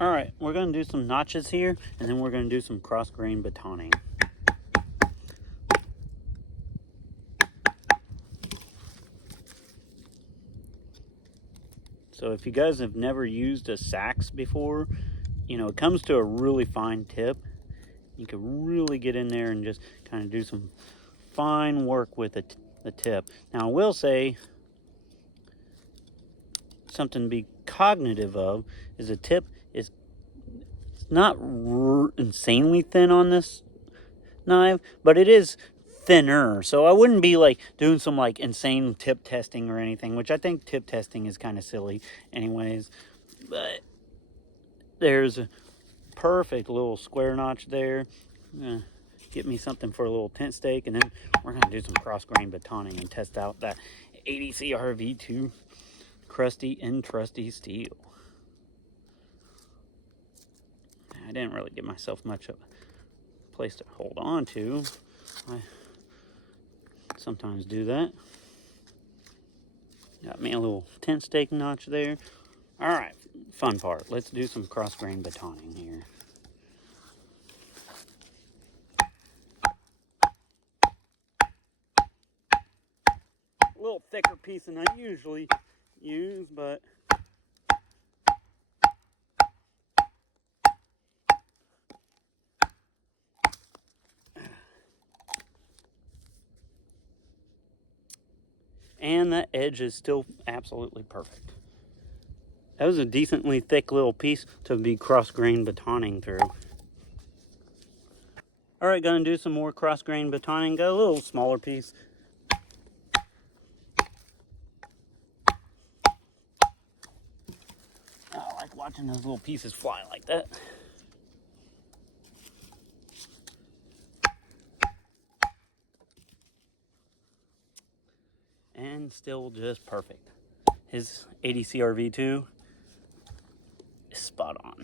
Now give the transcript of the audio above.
All right, we're going to do some notches here, and then we're going to do some cross-grain batoning. So if you guys have never used a sax before, you know, it comes to a really fine tip. You can really get in there and just kind of do some fine work with the tip. Now, I will say something to be cognitive of is the tip is not insanely thin on this knife, but it is thinner. So I wouldn't be like doing some like insane tip testing or anything, which I think tip testing is kind of silly anyways. But there's a perfect little square notch there. Get me something for a little tent stake, and then we're going to do some cross grain batoning and test out that ADCR V2 crusty and trusty steel. I didn't really give myself much of a place to hold on to. I sometimes do that. Got me a little tent stake notch there. All right, fun part. Let's do some cross grain batoning here. A little thicker piece than I usually use, but and that edge is still absolutely perfect. That was a decently thick little piece to be cross-grain batoning through. All right, gonna do some more cross-grain batoning. Got a little smaller piece. I like watching those little pieces fly like that. And still just perfect. His ADCR V2 is spot on.